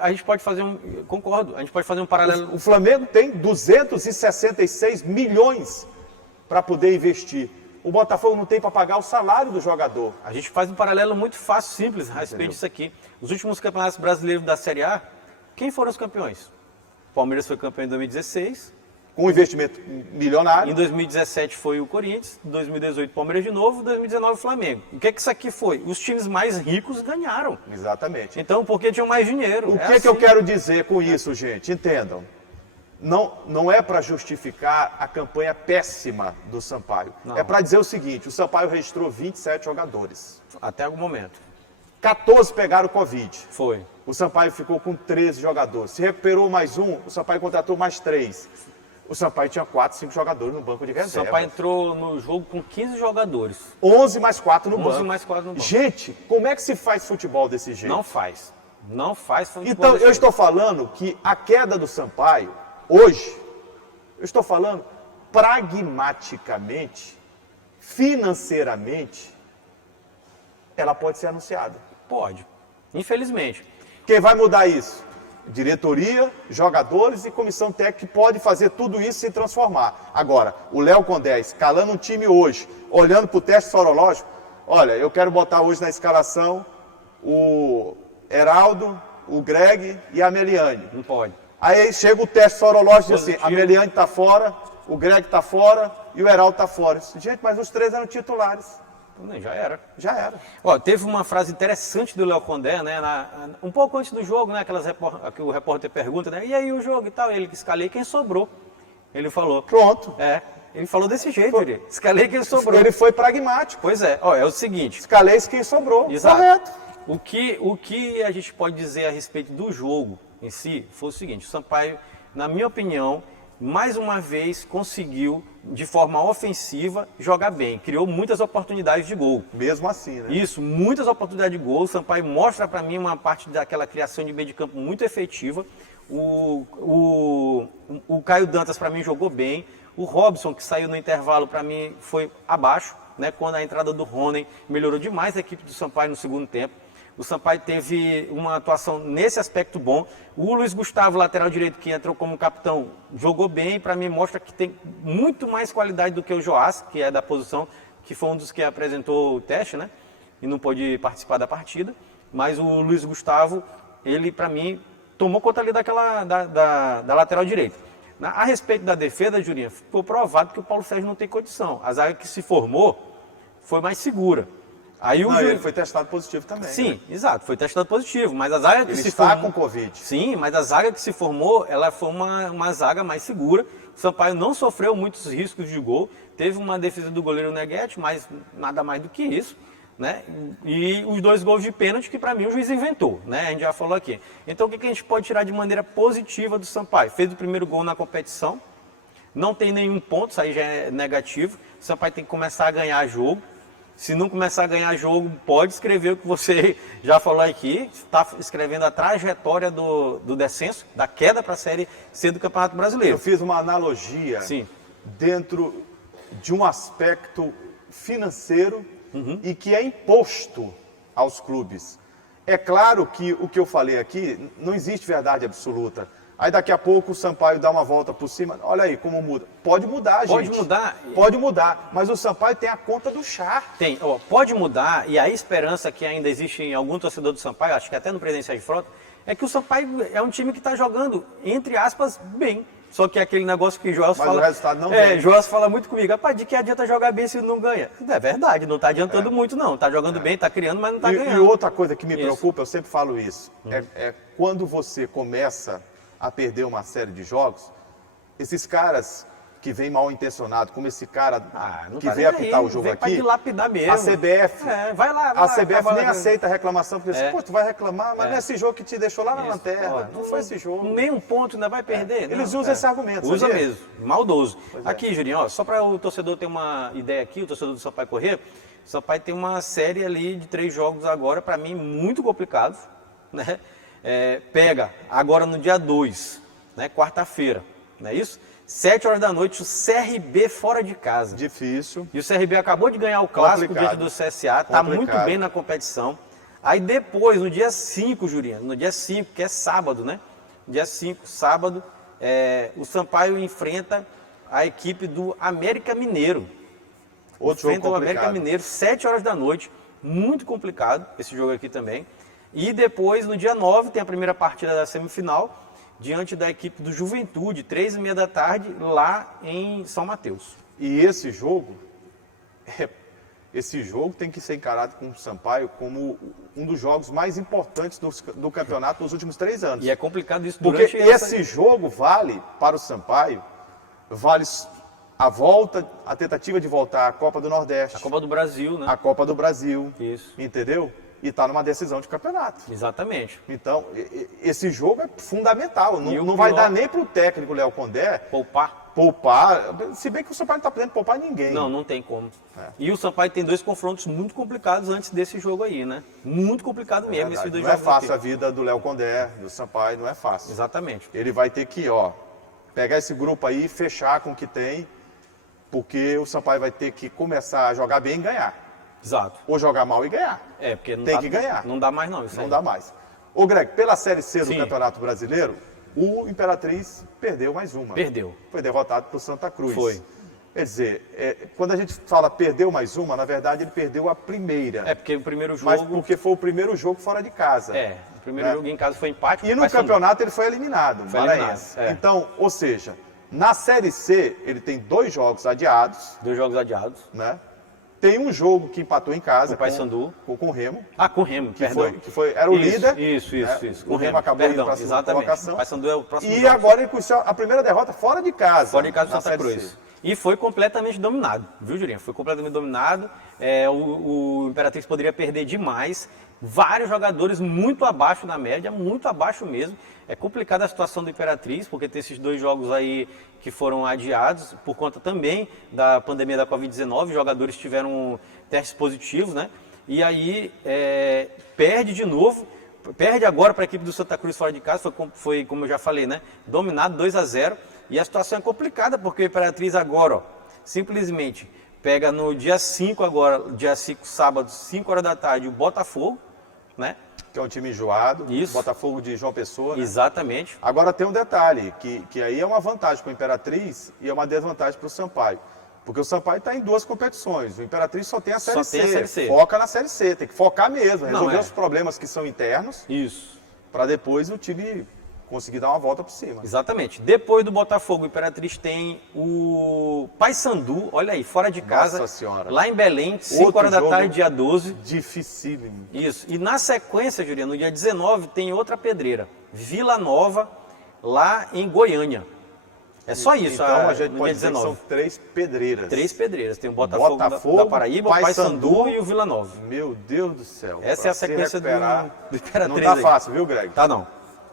A gente pode fazer concordo, a gente pode fazer um paralelo. O Flamengo tem 266 milhões para poder investir. O Botafogo não tem para pagar o salário do jogador. A gente faz um paralelo muito fácil, simples, a respeito disso aqui. Os últimos campeonatos brasileiros da Série A, quem foram os campeões? O Palmeiras foi campeão em 2016. Com um investimento milionário. Em 2017 foi o Corinthians, em 2018 o Palmeiras de novo, em 2019 o Flamengo. O que é que isso aqui foi? Os times mais ricos ganharam. Exatamente. Então, porque tinham mais dinheiro. O que eu quero dizer com isso, gente? Entendam. Não é para justificar a campanha péssima do Sampaio. Não. É para dizer o seguinte, o Sampaio registrou 27 jogadores. Até algum momento. 14 pegaram Covid. Foi. O Sampaio ficou com 13 jogadores. Se recuperou mais um, o Sampaio contratou mais 3. O Sampaio tinha 4, 5 jogadores no banco de O reserva. Sampaio entrou no jogo com 15 jogadores. 11 mais 4 no 11 banco. mais 4 no banco. Gente, como é que se faz futebol desse jeito? Não faz. Não faz futebol Então, desse eu jeito. estou falando que a queda do Sampaio, hoje, eu estou falando pragmaticamente, financeiramente, ela pode ser anunciada. Pode. Infelizmente. Quem vai mudar isso? Diretoria, jogadores e comissão técnica que pode fazer tudo isso se transformar. Agora, o Léo Condé escalando um time hoje, olhando para o teste sorológico, olha, eu quero botar hoje na escalação o Heraldo, o Greg e a Meliane. Não pode. Aí chega o teste sorológico e diz assim, Positivo. a Meliane está fora, o Greg está fora e o Heraldo está fora. Gente, mas os 3 eram titulares. Já era. Já era. Ó, teve uma frase interessante do Léo Condé, né? Um pouco antes do jogo, né? Que o repórter pergunta, né? E aí o jogo e tal? Ele escalei quem sobrou. Ele falou. Pronto. Ele falou desse jeito, ele. Escalei quem sobrou. Ele foi pragmático. Pois é, ó, é o seguinte. Escalei quem sobrou. Exato. Correto. O que a gente pode dizer a respeito do jogo em si foi o seguinte: o Sampaio, na minha opinião, mais uma vez conseguiu, de forma ofensiva, jogar bem. Criou muitas oportunidades de gol. Mesmo assim, né? Isso, muitas oportunidades de gol. O Sampaio mostra para mim uma parte daquela criação de meio de campo muito efetiva. O Caio Dantas, para mim, jogou bem. O Robson, que saiu no intervalo, para mim, foi abaixo, né? Quando a entrada do Rony melhorou demais a equipe do Sampaio no segundo tempo. O Sampaio teve uma atuação nesse aspecto bom. O Luiz Gustavo, lateral direito, que entrou como capitão, jogou bem. Para mim, mostra que tem muito mais qualidade do que o Joás, que é da posição, que foi um dos que apresentou o teste, né? E não pôde participar da partida. Mas o Luiz Gustavo, ele, para mim, tomou conta ali da lateral direita. A respeito da defesa, Jurinha, ficou provado que o Paulo Sérgio não tem condição. A zaga que se formou foi mais segura. Aí ele foi testado positivo também. Sim, né? Exato, foi testado positivo, mas a zaga que ele se está formou... com Covid. Sim, mas a zaga que se formou, ela foi uma zaga mais segura. O Sampaio não sofreu muitos riscos de gol, teve uma defesa do goleiro Neguete, mas nada mais do que isso, né? E os 2 gols de pênalti que para mim o juiz inventou, né? A gente já falou aqui. Então o que a gente pode tirar de maneira positiva do Sampaio? Fez o primeiro gol na competição, não tem nenhum ponto, isso aí já é negativo. O Sampaio tem que começar a ganhar jogo. Se não começar a ganhar jogo, pode escrever o que você já falou aqui. Está escrevendo a trajetória do descenso, da queda para a Série C do Campeonato Brasileiro. Eu fiz uma analogia Sim. dentro de um aspecto financeiro e que é imposto aos clubes. É claro que o que eu falei aqui, não existe verdade absoluta. Aí daqui a pouco o Sampaio dá uma volta por cima. Olha aí como muda. Pode mudar, gente. Pode mudar. Pode mudar. Mas o Sampaio tem a conta do chá. Tem, pode mudar, e a esperança que ainda existe em algum torcedor do Sampaio, acho que até no Presidente de Frota, é que o Sampaio é um time que está jogando, entre aspas, bem. Só que é aquele negócio que o Joel fala... Mas o resultado não vem. Joel fala muito comigo, rapaz, de que adianta jogar bem se não ganha? É verdade, não está adiantando muito não. Está jogando bem, está criando, mas não está ganhando. E outra coisa que me preocupa, eu sempre falo isso, é quando você começa a perder uma série de jogos, esses caras que vêm mal intencionados, como esse cara que veio apitar o jogo aqui, dilapidar mesmo. a CBF, a CBF nem aceita a reclamação, porque pô, tu vai reclamar, mas não é esse jogo que te deixou lá na lanterna, não foi esse jogo. Nem um ponto ainda vai perder. Eles usam esse argumento. Usa mesmo, maldoso. Aqui, Jurinho, só para o torcedor ter uma ideia aqui, o torcedor do Sampaio Corrêa, o Sampaio tem uma série ali de 3 jogos agora, para mim, muito complicados, né? Pega agora no dia 2, né, quarta-feira, não é isso? 7 horas da noite, o CRB fora de casa. Difícil. E o CRB acabou de ganhar o clássico diante do CSA, está muito bem na competição. Aí depois, no dia 5, Jurinha, no dia 5, que é sábado, né? Dia 5, sábado, o Sampaio enfrenta a equipe do América Mineiro. Outro jogo complicado. O América Mineiro, 7 horas da noite, muito complicado esse jogo aqui também. E depois, no dia 9, tem a primeira partida da semifinal, diante da equipe do Juventude, 3h30 da tarde, lá em São Mateus. E esse jogo tem que ser encarado com o Sampaio como um dos jogos mais importantes do campeonato nos últimos 3 anos. E é complicado isso porque durante esse jogo vale para o Sampaio, vale a tentativa de voltar à Copa do Nordeste. A Copa do Brasil, né? A Copa do Brasil. Isso. Entendeu? E está numa decisão de campeonato. Exatamente. Então, esse jogo é fundamental. Não vai dar nem para o técnico Léo Condé poupar. Se bem que o Sampaio não está podendo poupar ninguém. Não tem como. E o Sampaio tem 2 confrontos muito complicados antes desse jogo aí, né? Muito complicado mesmo esses 2 jogos. Não é fácil aqui. A vida do Léo Condé, do Sampaio, não é fácil. Exatamente. Ele vai ter que, pegar esse grupo aí, fechar com o que tem, porque o Sampaio vai ter que começar a jogar bem e ganhar. Exato. Ou jogar mal e ganhar. Porque não tem que ganhar. Não dá mais não, isso aí. Não dá mais. Ô Greg, pela Série C do Campeonato Brasileiro, o Imperatriz perdeu mais uma. Perdeu. Foi derrotado por Santa Cruz. Foi. Quer dizer, quando a gente fala perdeu mais uma, na verdade ele perdeu a primeira. Porque o primeiro jogo... Mas porque foi o primeiro jogo fora de casa. O primeiro jogo em casa foi empate. E no campeonato ele foi eliminado, Maranhense. Então, ou seja, na Série C ele tem 2 jogos adiados. 2 jogos adiados. Né? Tem um jogo que empatou em casa com o Paysandu. Com o Remo. Com o Remo, era o líder. Isso. O Remo acabou indo para a segunda colocação. O Paysandu é o próximo E jogo. agora ele conheceu a primeira derrota fora de casa. Fora de casa do Santa Cruz. E foi completamente dominado, viu, Jurinha? Foi completamente dominado. O Imperatriz poderia perder demais. Vários jogadores muito abaixo da média, muito abaixo mesmo. É complicada a situação do Imperatriz, porque tem esses 2 jogos aí que foram adiados, por conta também da pandemia da Covid-19. Jogadores tiveram testes positivos, né? E aí perde de novo. Perde agora para a equipe do Santa Cruz fora de casa, foi como eu já falei, né? Dominado 2-0. E a situação é complicada, porque o Imperatriz agora, ó, simplesmente pega no dia 5 agora, dia 5, sábado, 5 horas da tarde, o Botafogo, né? Que é um time enjoado, Isso. Botafogo de João Pessoa, né? Exatamente. Agora tem um detalhe, que aí é uma vantagem para o Imperatriz e é uma desvantagem para o Sampaio. Porque o Sampaio está em 2 competições, o Imperatriz só tem a Série Só tem a Série C. Foca na Série C, tem que focar mesmo, Não, resolver os problemas que são internos, Isso. para depois o time conseguir dar uma volta por cima. Exatamente. Depois do Botafogo, o Imperatriz tem o Paysandu, olha aí, fora de casa. Nossa Senhora. Lá em Belém, 5 Outro horas da jogo tarde, dia 12. Dificílimo. Isso. E na sequência, Juliano, no dia 19, tem outra pedreira. Vila Nova, lá em Goiânia. É só isso. Então a gente no pode dia dizer que são 3 pedreiras. 3 pedreiras. Tem o Botafogo, Botafogo, da Paraíba, o Paysandu e o Vila Nova. Meu Deus do céu. Essa pra é a se sequência do Imperatriz. Não tá aí. fácil, viu, Greg? Tá não.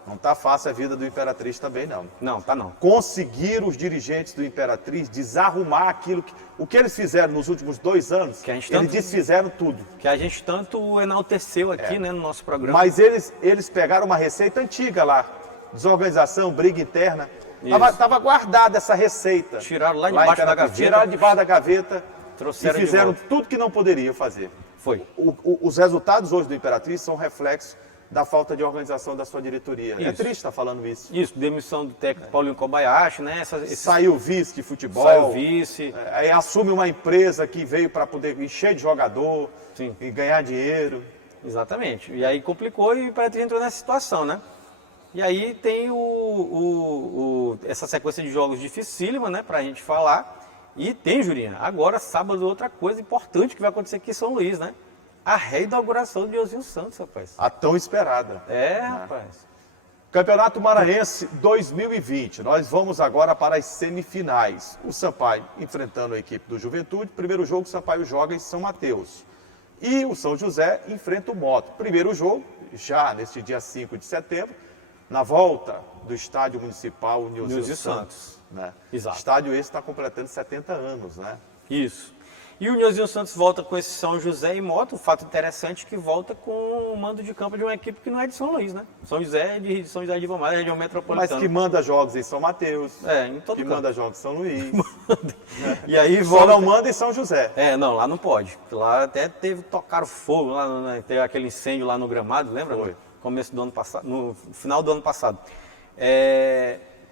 Não tá fácil a vida do Imperatriz também, não. Não, tá não. Conseguir os dirigentes do Imperatriz desarrumar aquilo o que eles fizeram nos últimos 2 anos, Que a gente eles tanto- desfizeram tudo. Que a gente tanto enalteceu aqui, né, no nosso programa. Mas eles pegaram uma receita antiga lá, desorganização, briga interna. Isso. Tava guardada essa receita. Tiraram lá em debaixo da Imperatriz. gaveta. Tiraram debaixo da gaveta Trouxeram e de fizeram volta. tudo que não poderiam fazer. Foi. Os resultados hoje do Imperatriz são reflexo da falta de organização da sua diretoria. É Isso. triste estar falando isso. Isso, demissão do técnico Paulinho Kobayashi, né? Saiu o vice de futebol. Saiu vice. Aí assume uma empresa que veio para poder encher de jogador. Sim. E ganhar dinheiro. Exatamente. E aí complicou e o Imperatriz entrou nessa situação, né? E aí tem essa sequência de jogos dificílima, né, pra gente falar. E tem, Jurinha, agora, sábado, outra coisa importante que vai acontecer aqui em São Luís, né? A reinauguração do Nilzinho Santos, rapaz. A tão esperada. Rapaz. Campeonato Maranhense 2020. Nós vamos agora para as semifinais. O Sampaio enfrentando a equipe do Juventude. Primeiro jogo, o Sampaio joga em São Mateus. E o São José enfrenta o Moto. Primeiro jogo, já neste dia 5 de setembro, na volta do Estádio Municipal Nilzinho Santos. Né? Exato. Estádio esse está completando 70 anos, né? Isso. E o Nilzinho Santos volta com esse São José e Moto. Um fato interessante que volta com o mando de campo de uma equipe que não é de São Luís, né? São José de São José de Ribamar, região metropolitana. Mas que manda jogos em São Mateus. Em todo que canto. manda jogos em São Luís. E aí Só volta... não manda em São José. Não, lá não pode. Lá até tocaram fogo, lá, né? Teve aquele incêndio lá no gramado, lembra? Foi. No começo do ano passado, no final do ano passado.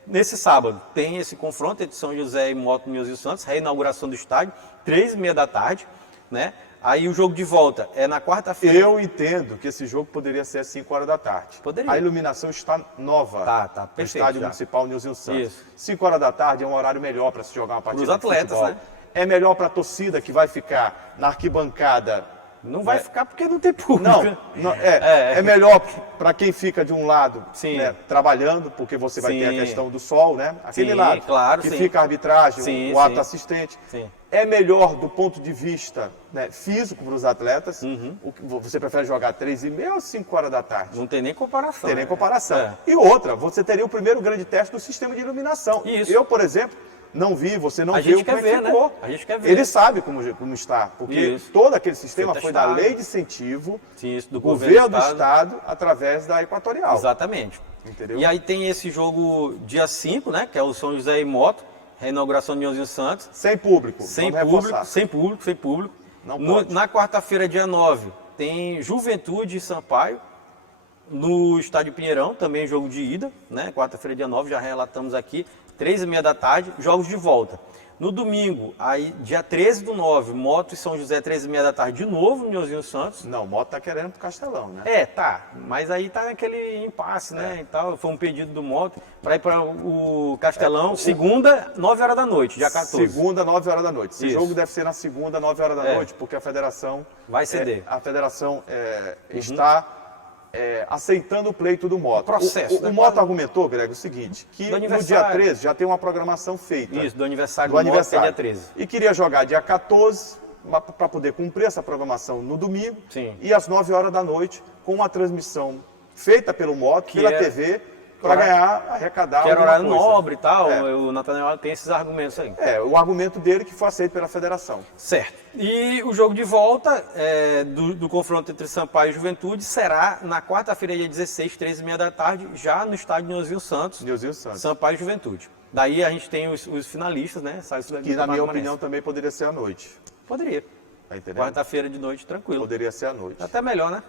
Nesse sábado tem esse confronto entre São José e Moto Nilzinho Santos, reinauguração do estádio, 3h30 da tarde, né? Aí o jogo de volta é na quarta-feira. Eu entendo que esse jogo poderia ser às 5 horas da tarde. Poderia. A iluminação está nova. Tá, No perfeito Estádio já. Municipal Nilzinho Santos. Isso. 5 horas da tarde é um horário melhor para se jogar uma partida Pros atletas, de futebol. né? É melhor para a torcida que vai ficar na arquibancada. Não vai ficar porque não tem público. É melhor para quem fica de um lado, Sim. né, trabalhando, porque você vai ter a Sim. questão do sol, né? Aquele Sim, lado claro, que sim. fica a arbitragem, Sim, o ato sim. assistente. Sim. É melhor do ponto de vista, né, físico para os atletas. Uhum. Você prefere jogar 3h30 ou 5 horas da tarde? Não tem nem comparação. Tem nem né? comparação. E outra, você teria o primeiro grande teste do sistema de iluminação. Isso. Eu, por exemplo, não vi, você não A viu gente como quer é que ver, ficou. né? A gente quer ver. Ele sabe como está, porque Isso. todo aquele sistema Foi foi da testado. lei de incentivo Sim, isso do do governo do Estado. Estado através da Equatorial. Exatamente. Entendeu? E aí tem esse jogo dia 5, né? Que é o São José e Moto, reinauguração do Nilzinho Santos. Sem público. Sem vamos público, reforçar. sem público. Não pode. Na quarta-feira, dia 9, tem Juventude e Sampaio no Estádio Pinheirão, também jogo de ida, né? Quarta-feira, dia 9, já relatamos aqui, 3h30 da tarde, jogos de volta. No domingo, aí, dia 13/9, Moto e São José, 13h30 da tarde, de novo no Nilzinho Santos. Não, o Moto tá querendo pro Castelão, né? Tá, mas aí tá naquele impasse, né, e tal. Foi um pedido do Moto para ir para o Castelão, segunda, 9 horas da noite, dia 14. Segunda, 9 horas da noite. Esse Isso. jogo deve ser na segunda, 9 horas da noite, porque a federação... Vai ceder. A federação está aceitando o pleito do Moto. O processo, O né? Moto argumentou, Greg, o seguinte, que Do no dia aniversário. 13 já tem uma programação feita. Isso, do aniversário do do Moto, que é aniversário. dia 13. E queria jogar dia 14 para poder cumprir essa programação no domingo. Sim. E às 9 horas da noite, com uma transmissão feita pelo Moto, Que pela é- TV, para ganhar, arrecadar Que era alguma horário coisa. nobre e tal, É. o Nathaniel tem esses argumentos aí. O argumento dele que foi aceito pela federação. Certo. E o jogo de volta do confronto entre Sampaio e Juventude será na quarta-feira, dia 16, 13h30 da tarde, já no estádio Neuzinho Santos, Neuzinho Santos. Sampaio e Juventude. Daí a gente tem os finalistas, né? Que, na minha opinião, também poderia ser à noite. Poderia. Tá entendendo? Quarta-feira de noite, tranquilo. Poderia ser à noite. Até melhor, né?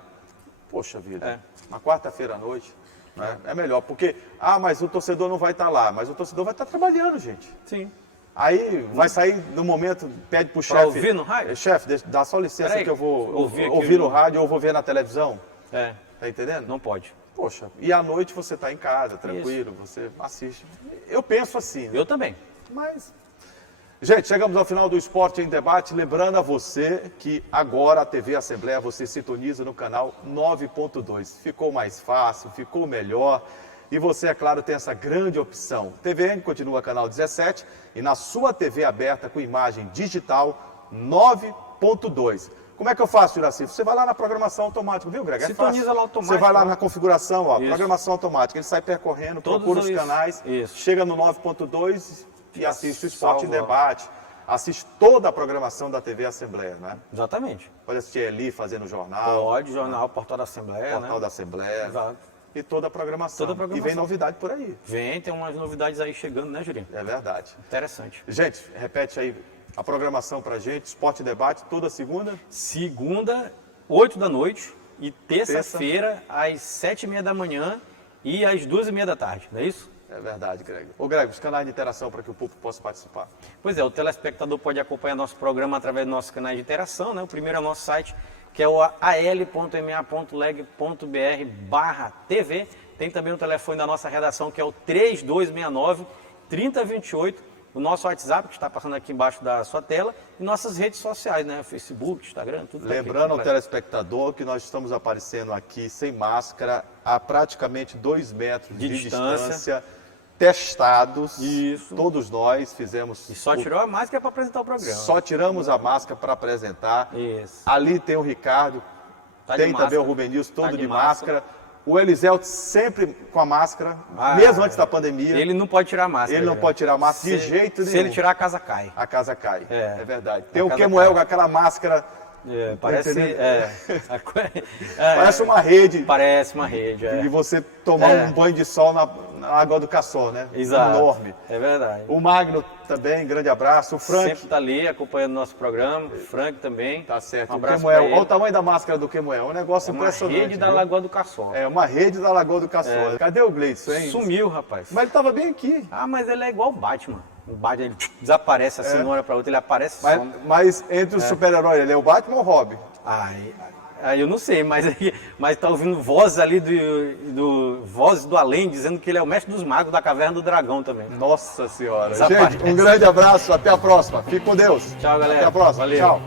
Poxa vida. É. Na quarta-feira à noite, né? É melhor. Porque, mas o torcedor não vai estar lá. Mas o torcedor vai estar trabalhando, gente. Sim. Aí vai sair no momento, pede pro Pra chefe. ouvir no rádio? Chefe, dá só licença Peraí, que eu vou ouvir aqui ouvir no o- rádio ou vou ver na televisão. É, Tá entendendo? não pode. Poxa, e à noite você está em casa, tranquilo, você assiste. Eu penso assim, né? Eu também. Mas. Gente, chegamos ao final do Esporte em Debate. Lembrando a você que agora a TV Assembleia você sintoniza no canal 9.2. Ficou mais fácil, ficou melhor. E você, é claro, tem essa grande opção. TVN continua canal 17 e na sua TV aberta com imagem digital 9.2. Como é que eu faço, Juraci? Você vai lá na programação automática, viu, Greg? É Sintoniza fácil. lá automático, Você vai lá né? na configuração, ó, Isso. programação automática. Ele sai percorrendo, Todos procura os os- canais, Isso. chega no 9.2 e assiste o Esporte em Salva. Debate. Assiste toda a programação da TV Assembleia, né? Exatamente. Pode assistir Eli fazendo jornal, Pode, jornal, Portal da Assembleia, Portal né? da Assembleia. Exato. E toda a programação. Toda a programação. E vem novidade por aí. Vem, tem umas novidades aí chegando, né, Jurinho? É verdade. Interessante. Gente, repete aí a programação pra gente. Esporte em Debate, toda segunda. Segunda, 8 da noite e terça-feira, às 7h30 da manhã e às 2h30 da tarde, não é isso? É verdade, Greg. Ô, Greg, os canais de interação para que o público possa participar. Pois é, o telespectador pode acompanhar nosso programa através dos nossos canais de interação, né? O primeiro é o nosso site, que é o al.ma.leg.br/TV. Tem também o telefone da nossa redação, que é o 3269-3028. O nosso WhatsApp, que está passando aqui embaixo da sua tela. E nossas redes sociais, né? Facebook, Instagram, tudo. Lembrando ao tá aqui, telespectador que nós estamos aparecendo aqui sem máscara, a praticamente 2 metros De de distância. distância, testados. Isso. Todos nós fizemos. E só tirou a máscara para apresentar o programa. Só tiramos a máscara para apresentar. Isso. Ali tem o Ricardo, Tá de tem também máscara. o Rubenilson, todo Tá de de máscara. O Eliseu sempre com a máscara, Ah, mesmo antes da pandemia. Ele não pode tirar a máscara. Ele não né? pode tirar a máscara de jeito Se nenhum. ele tirar, a casa cai. A casa cai. É. É verdade. Tem o casa Kemuel cai. com aquela máscara. Parece. entendendo? Parece Parece uma rede. Parece uma rede. E você tomar É. um banho de sol na água do Caçó, né? Exato. Enorme. É verdade. O Magno também, grande abraço. O Frank. Sempre está ali acompanhando o nosso programa. O Frank também. Tá certo. Um O abraço Kemuel. pra ele. Olha o tamanho da máscara do Kemuel. É um negócio É uma impressionante. rede da viu? Lagoa do Caçó. É uma rede da Lagoa do Caçó. Cadê o Gleison, hein? Sumiu, rapaz. Mas ele tava bem aqui. Ah, mas ele é igual o Batman. O Batman ele desaparece assim, de uma hora para outra, ele aparece Mas, some. mas entre os super-heróis, ele é o Batman ou o Robin? Aí eu não sei, mas tá ouvindo vozes ali vozes do além, dizendo que ele é o mestre dos magos da Caverna do Dragão também. Nossa Senhora. Desaparece. Gente, um grande abraço. Até a próxima. Fique com Deus. Tchau, galera. Até a próxima. Valeu. Tchau.